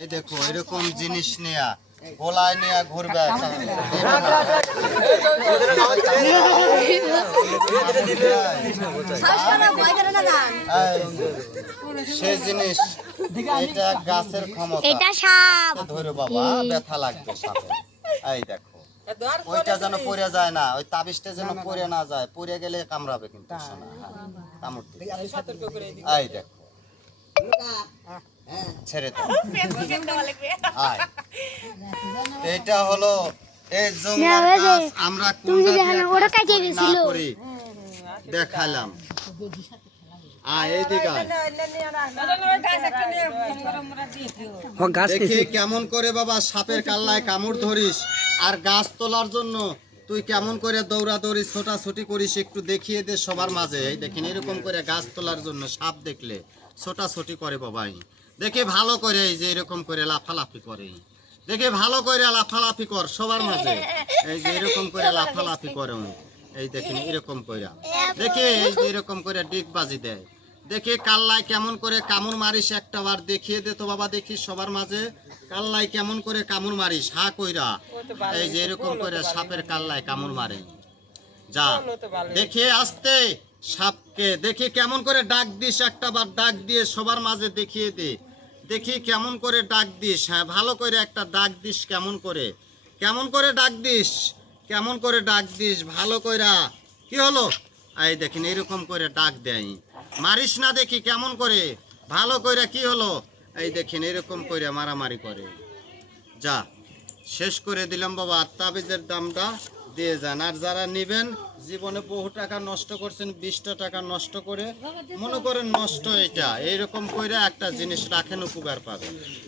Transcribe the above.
এই দেখো এরকম জিনিস নেয়া গোলায় নেয়া ঘুরবে। সে জিনিস এটা গাছের ক্ষমতা। এটা সাপ। ধরে বাবা ব্যথা লাগবে সাপে। এই দেখো ওইটা যেন পড়ে যায় না ওই তাবিজটা যেন পড়ে না যায়। পড়ে গেলে কামড়াবে কিন্তু কামড়। এই দেখো ছেড়ে দাও আয়। এটা হলো এই জঙ্গলার গাছ আমরা কোনটা ওটা গেছিল। দেখালাম আয়। দেখি কেমন করে বাবা সাপের কাল্লায় কামড় ধরিস আর গাছ তোলার জন্য তুই কেমন করে দৌড়াদৌড়ি, ছোটাছুটি করিস একটু দেখিয়ে দে সবার মাঝে। দেখিন, এরকম করে গাছ তোলার জন্য সাপ দেখলে ছোটাছুটি করে বাবাই দেখি ভালো করে এই যে এরকম করে লাফালাফি করে দেখি ভালো করে লাফালাফি কর সবার মাঝে। এই যে এরকম করে লাফালাফি করে এই দেখিন, এরকম করে দেখি এই যে এরকম করে ডিগবাজি দেয়। দেখি, কাল্লায় কেমন করে কামড় মারিস একটা বার, দেখিয়ে দে তো বাবা, দেখি সবার মাঝে। কাল্লায় কেমন করে কামড় মারিস, হা কইরা। এই যে এরকম করে সাপের কাল্লায় কামড় মারে। যা, দেখি আসতে সাপকে। দেখি কেমন করে ডাক দিস একটা বার, ডাক দিয়ে সবার মাঝে দেখিয়ে দে। দেখি কেমন করে ডাক দিস হ্যাঁ ভালো করে একটা ডাক দিস কেমন করে। কেমন করে ডাক দিস, কেমন করে ডাক দিস, ভালো কইরা। কি হলো? এই দেখেন, এরকম করে ডাক দেয়। মারিস না দেখি কেমন করে। ভালো কইরা কি হলো? এই দেখেন, এরকম করে মারামারি করে। যা, শেষ করে দিলাম বাবা তাবিজের দামটা দিয়ে যান। আর যারা নেবেন, জীবনে বহু টাকা নষ্ট করছেন, বিশটা টাকা নষ্ট করে, মনে করেন নষ্ট এটা। এইরকম করে একটা জিনিস রাখেন, উপকার পাবেন।